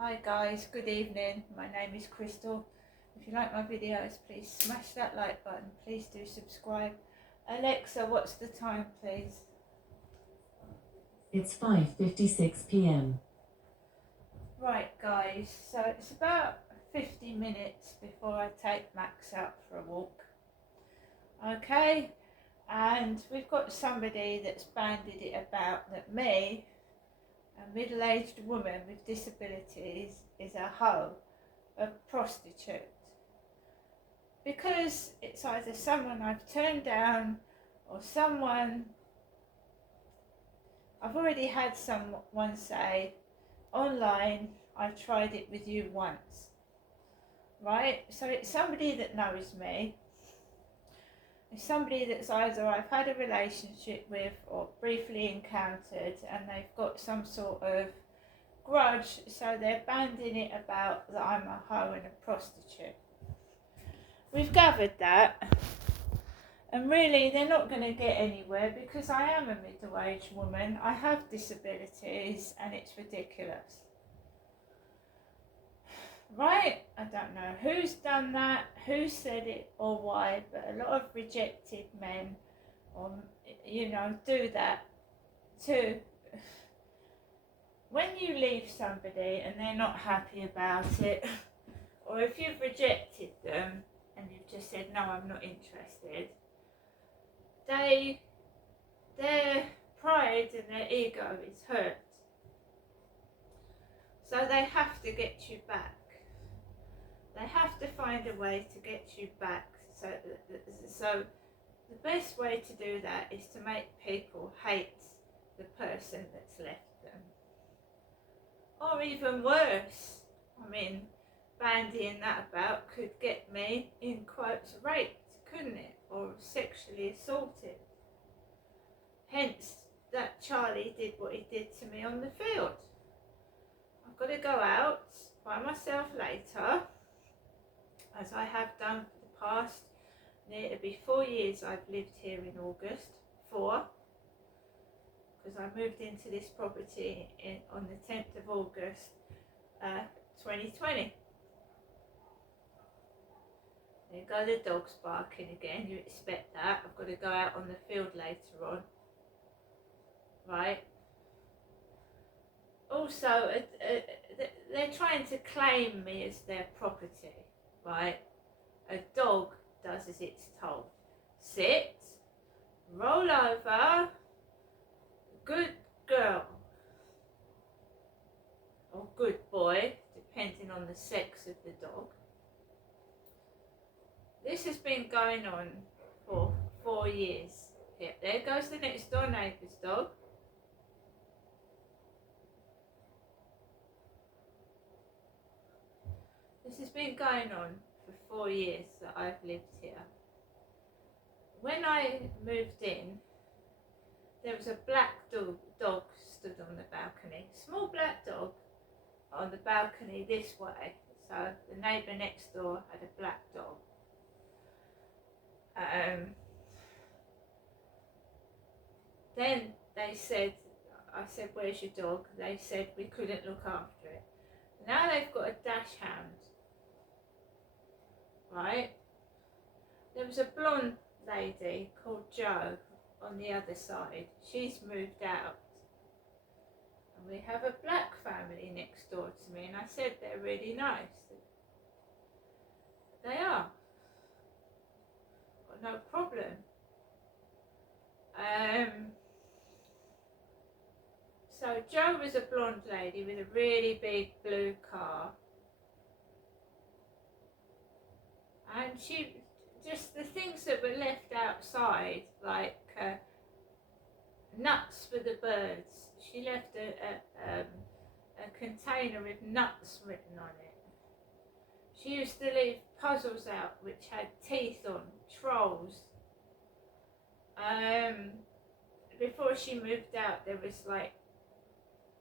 Hi guys, good evening. My name is Crystal. If you like my videos, please smash that like button. Please do subscribe. Alexa, what's the time, please? It's 5:56 p.m. Right guys, so it's about 50 minutes before I take Max out for a walk. Okay, and we've got somebody that's bandied it about that me, a middle-aged woman with disabilities, is a hoe, a prostitute. Because it's either someone I've turned down or someone I've already had someone say online, I've tried it with you once, right? So it's somebody that knows me. It's somebody that's either I've had a relationship with or briefly encountered, and they've got some sort of grudge, so they're banding it about that I'm a hoe and a prostitute. We've gathered that. And really, they're not going to get anywhere because I am a middle-aged woman. I have disabilities and it's ridiculous. Right? I don't know who's done that, who said it or why, but a lot of rejected men, do that too. When you leave somebody and they're not happy about it, or if you've rejected them and you've just said, no, I'm not interested, their pride and their ego is hurt. So they have to get you back. They have to find a way to get you back. So the best way to do that is to make people hate the person that's left them. Or even worse, bandying that about could get me, in quotes, raped, couldn't it? Or sexually assaulted. Hence, that Charlie did what he did to me on the field. I've got to go out by myself later, as I have done for the past, near to be 4 years I've lived here in August. 4, because I moved into this property on the 10th of August 2020. There go the dogs barking again, you expect that. I've got to go out on the field later on. Right. Also, they're trying to claim me as their property, right? A dog does as it's told. Sit, roll over, good girl, or good boy, depending on the sex of the dog. This has been going on for 4 years. Yeah, there goes the next door neighbour's dog. This has been going on for 4 years that I've lived here. When I moved in, there was a black dog stood on the balcony. Small black dog on the balcony this way. So the neighbour next door had a black dog. Then I said, where's your dog? They said we couldn't look after it. Now they've got a dachshund. Right? There was a blonde lady called Jo on the other side. She's moved out. And we have a black family next door to me, and I said they're really nice. They are. Got no problem. So Jo was a blonde lady with a really big blue car. And she, just the things that were left outside, like nuts for the birds. She left a container with nuts written on it. She used to leave puzzles out which had teeth on, trolls. Before she moved out, there was like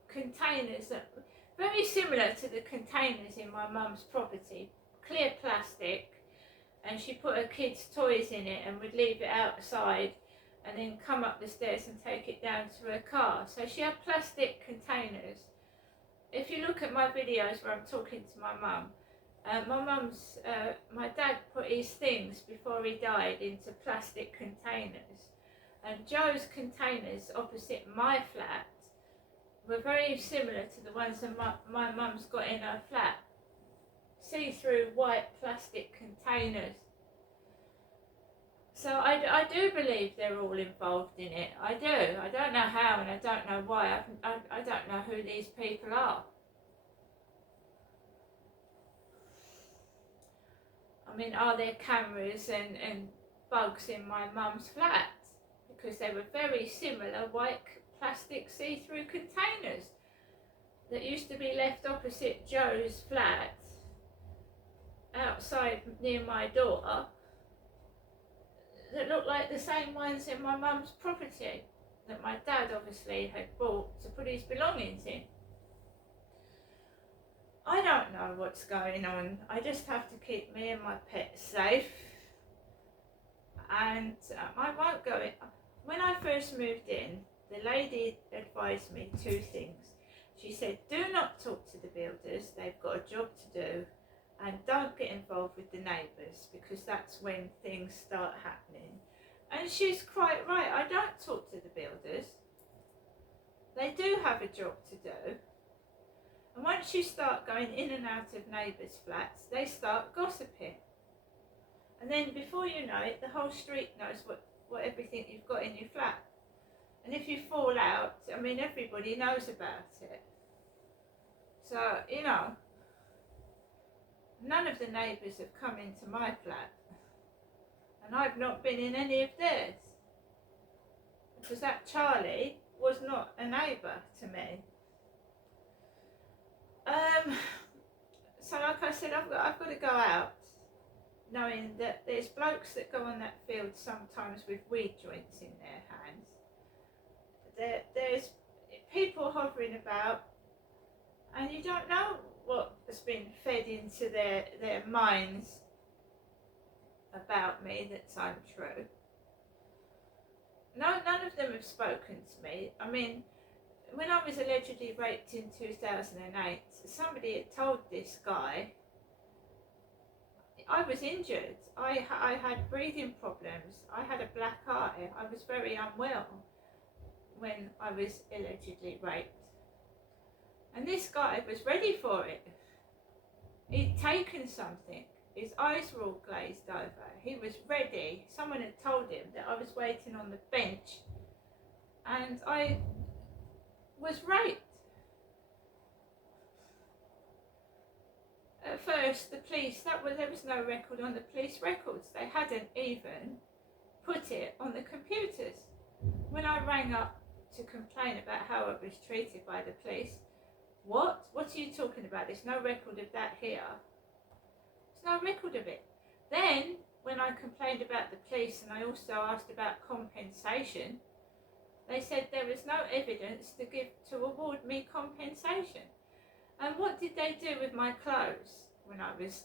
containers that very similar to the containers in my mum's property, clear plastic, and she put her kids' toys in it and would leave it outside and then come up the stairs and take it down to her car. So she had plastic containers if you look at my videos where I'm talking to my mum, my dad put his things before he died into plastic containers, and Joe's containers opposite my flat were very similar to the ones that my mum's got in her flat. See-through white plastic containers. So I do believe they're all involved in it. I do. I don't know how and I don't know why. I don't know who these people are. I mean, are there cameras and bugs in my mum's flat? Because they were very similar white plastic see-through containers that used to be left opposite Joe's flat outside near my door, that looked like the same ones in my mum's property that my dad obviously had bought to put his belongings in. I don't know what's going on. I just have to keep me and my pets safe, and I won't go in. When I first moved in, the lady advised me two things. She said, do not talk to the builders, they've got a job to do, and don't get involved with the neighbours, because that's when things start happening. And she's quite right. I don't talk to the builders. They do have a job to do. And once you start going in and out of neighbours' flats, they start gossiping. And then before you know it, the whole street knows what everything you've got in your flat. And if you fall out, I mean, everybody knows about it. So, you know, none of the neighbours have come into my flat, and I've not been in any of theirs, because that Charlie was not a neighbour to me. So like I said, I've got to go out knowing that there's blokes that go on that field sometimes with weed joints in their hands. There's people hovering about, and you don't know what has been fed into their minds about me that's untrue. No, none of them have spoken to me. I mean, when I was allegedly raped in 2008, somebody had told this guy I was injured. I had breathing problems. I had a black eye. I was very unwell when I was allegedly raped. And this guy was ready for it. He'd taken something. His eyes were all glazed over. He was ready. Someone had told him that I was waiting on the bench and I was raped. At first, the police, there was no record on the police records. They hadn't even put it on the computers. When I rang up to complain about how I was treated by the police, what are you talking about? There's no record of that here. There's no record of it. Then, when I complained about the police and I also asked about compensation, they said there was no evidence to award me compensation. And what did they do with my clothes when I was,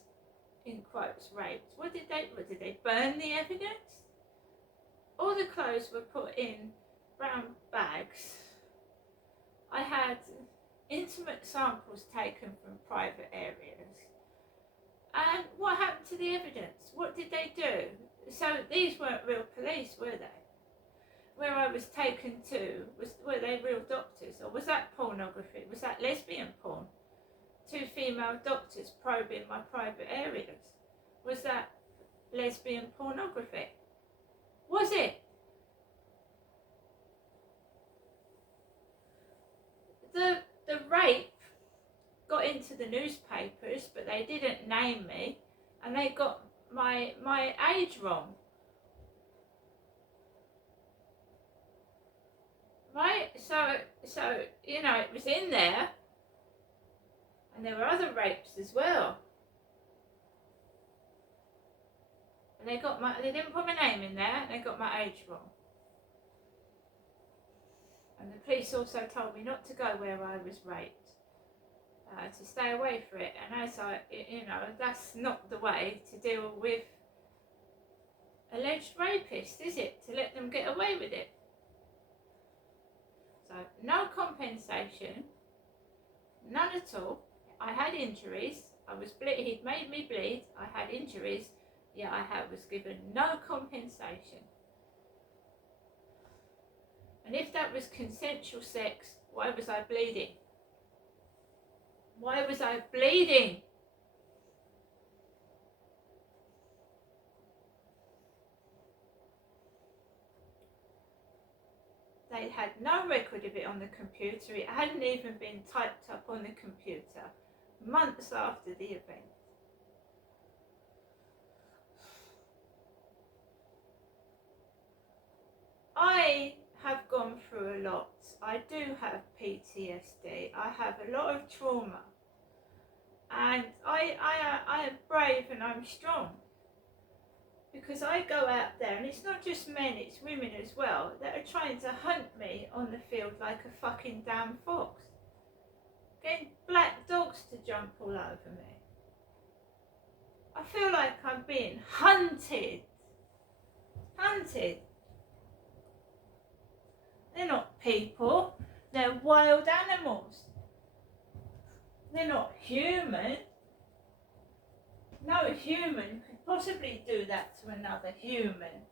in quotes, raped? What did they burn the evidence? All the clothes were put in brown bags. I had intimate samples taken from private areas. And what happened to the evidence? What did they do? So these weren't real police, were they? Where I was taken to, were they real doctors? Or was that pornography? Was that lesbian porn? Two female doctors probing my private areas. Was that lesbian pornography? Was it? The rape got into the newspapers, but they didn't name me, and they got my age wrong. Right? So you know, it was in there, and there were other rapes as well. And they didn't put my name in there, and they got my age wrong. And the police also told me not to go where I was raped, to stay away from it. And as that's not the way to deal with alleged rapists, is it? To let them get away with it. So no compensation, None at all. I had injuries. He'd made me bleed. I had injuries. Yet was given no compensation. And if that was consensual sex, why was I bleeding? Why was I bleeding? They had no record of it on the computer. It hadn't even been typed up on the computer months after the event. I have gone through a lot. I do have PTSD. I have a lot of trauma. And I am brave and I'm strong. Because I go out there, and it's not just men, it's women as well, that are trying to hunt me on the field like a fucking damn fox. Getting black dogs to jump all over me. I feel like I'm being hunted. Hunted. They're not people, they're wild animals. They're not human. No human could possibly do that to another human.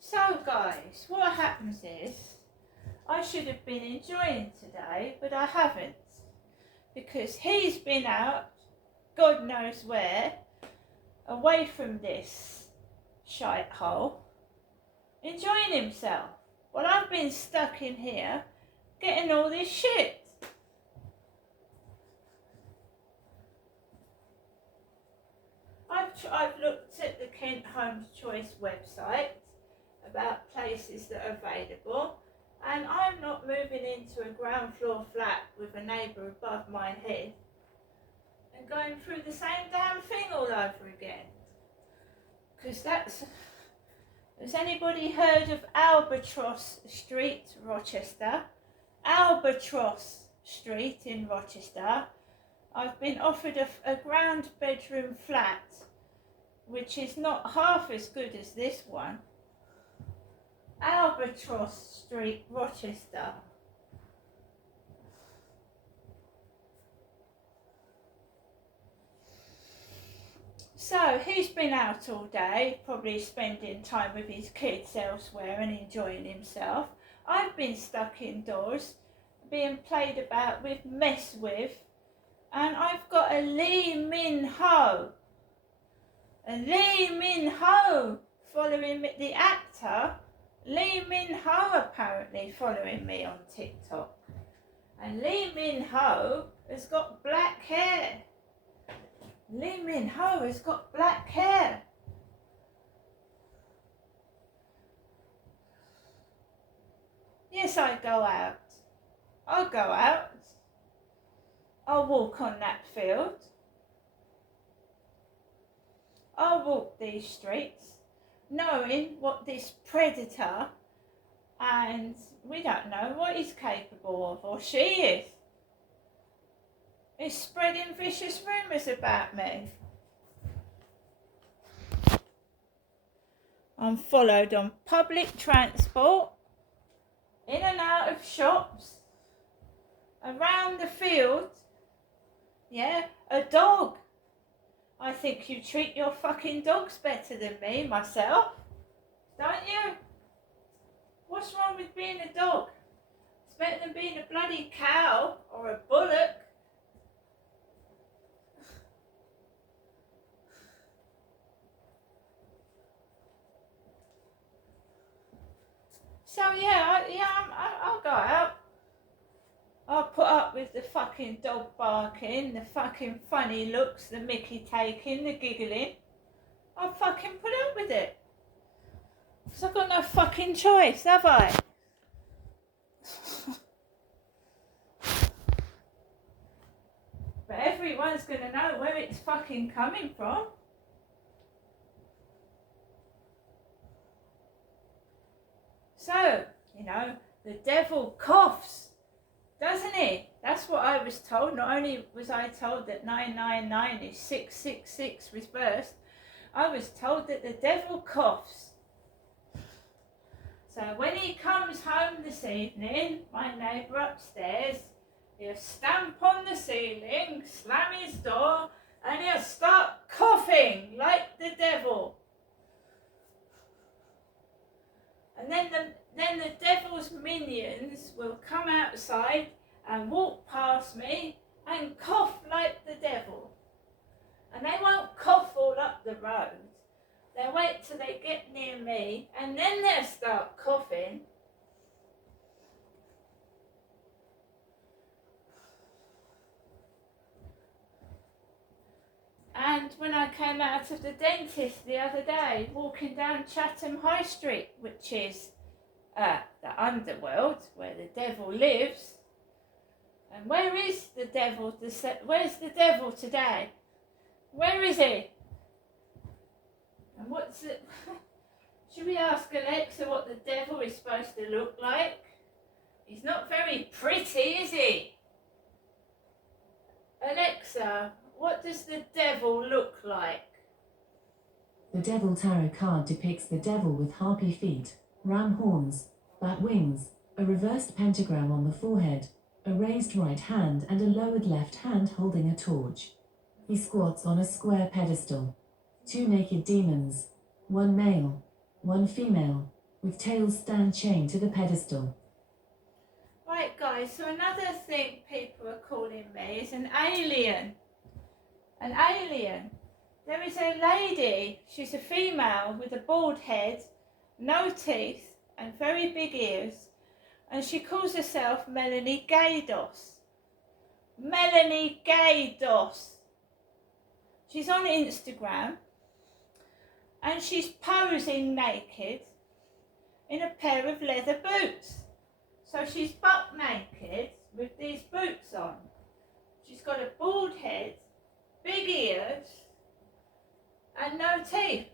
So guys, what happens is, I should have been enjoying today, but I haven't. Because he's been out, God knows where, away from this shite hole, enjoying himself. While I've been stuck in here, getting all this shit. I've looked at the Kent Homes Choice website about places that are available, and I'm not moving into a ground floor flat with a neighbour above my head and going through the same damn thing all over again. Because has anybody heard of Albatross Street, Rochester? Albatross Street in Rochester. I've been offered a ground bedroom flat, which is not half as good as this one. Albatross Street, Rochester. So he's been out all day, probably spending time with his kids elsewhere and enjoying himself. I've been stuck indoors, being played about with, messed with, and I've got a Lee Min Ho following me, the actor Lee Min Ho apparently following me on TikTok. And Lee Min Ho has got black hair. Lee Min Ho has got black hair. Yes, I go out. I'll go out. I'll walk on that field. I'll walk these streets, knowing what this predator, and we don't know what he's capable of, or she is spreading vicious rumours about me. I'm followed on public transport, in and out of shops, around the field. Yeah, a dog. I think you treat your fucking dogs better than me, myself. Don't you? What's wrong with being a dog? It's better than being a bloody cow or a bullock. So I'll go out. I'll put up with the fucking dog barking, the fucking funny looks, the mickey taking, the giggling. I'll fucking put up with it. Because I've got no fucking choice, have I? But everyone's going to know where it's fucking coming from. So, the devil coughs, doesn't he? That's what I was told. Not only was I told that 999 is 666 reversed, I was told that the devil coughs. So when he comes home this evening, my neighbour upstairs, he'll stamp on the ceiling, slam his door, and he'll start coughing like the devil. And then the devil's minions will come outside and walk past me and cough like the devil. And they won't cough all up the road. They'll wait till they get near me and then they'll start coughing. And when I came out of the dentist the other day, walking down Chatham High Street, which is the underworld where the devil lives, and where is the devil? Where's the devil today? Where is he? And what's it? Should we ask Alexa what the devil is supposed to look like? He's not very pretty, is he? Alexa, what does the devil look like? The Devil Tarot card depicts the devil with harpy feet, ram horns, bat wings, a reversed pentagram on the forehead, a raised right hand and a lowered left hand holding a torch. He squats on a square pedestal. 2 naked demons, 1 male, 1 female, with tails stand chained to the pedestal. Right guys, so another thing people are calling me is an alien. An alien. There is a lady, she's a female with a bald head, no teeth and very big ears, and she calls herself Melanie Gaydos. Melanie Gaydos. She's on Instagram and she's posing naked in a pair of leather boots. So she's butt naked with these boots on. She's got a bald head, big ears and no teeth.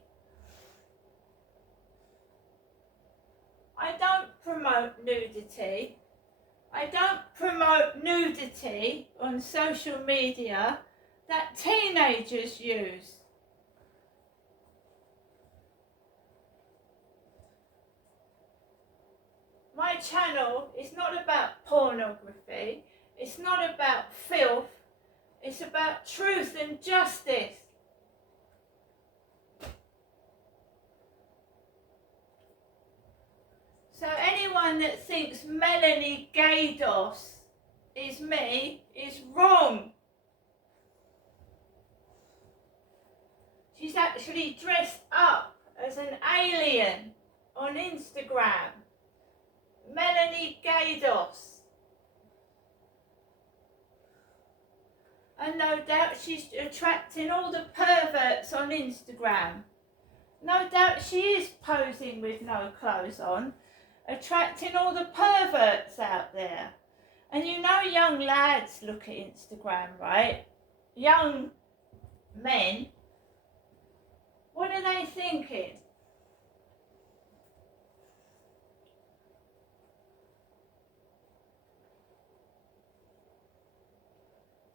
I don't promote nudity. I don't promote nudity on social media that teenagers use. My channel is not about pornography, it's not about filth, it's about truth and justice. So anyone that thinks Melanie Gaydos is me is wrong. She's actually dressed up as an alien on Instagram. Melanie Gaydos. And no doubt she's attracting all the perverts on Instagram. No doubt she is posing with no clothes on, attracting all the perverts out there. And you know young lads look at Instagram, right? Young men. What are they thinking?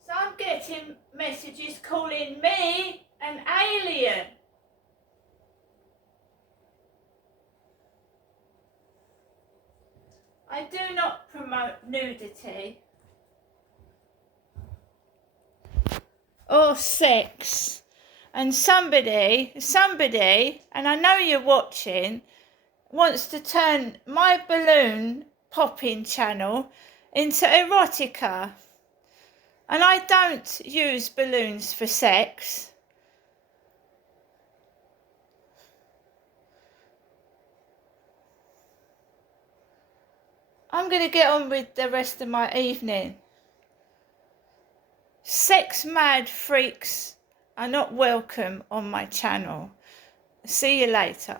So I'm getting messages calling me an alien. I do not promote nudity or sex. And somebody, and I know you're watching, wants to turn my balloon popping channel into erotica. And I don't use balloons for sex. I'm going to get on with the rest of my evening. Sex mad freaks are not welcome on my channel. See you later.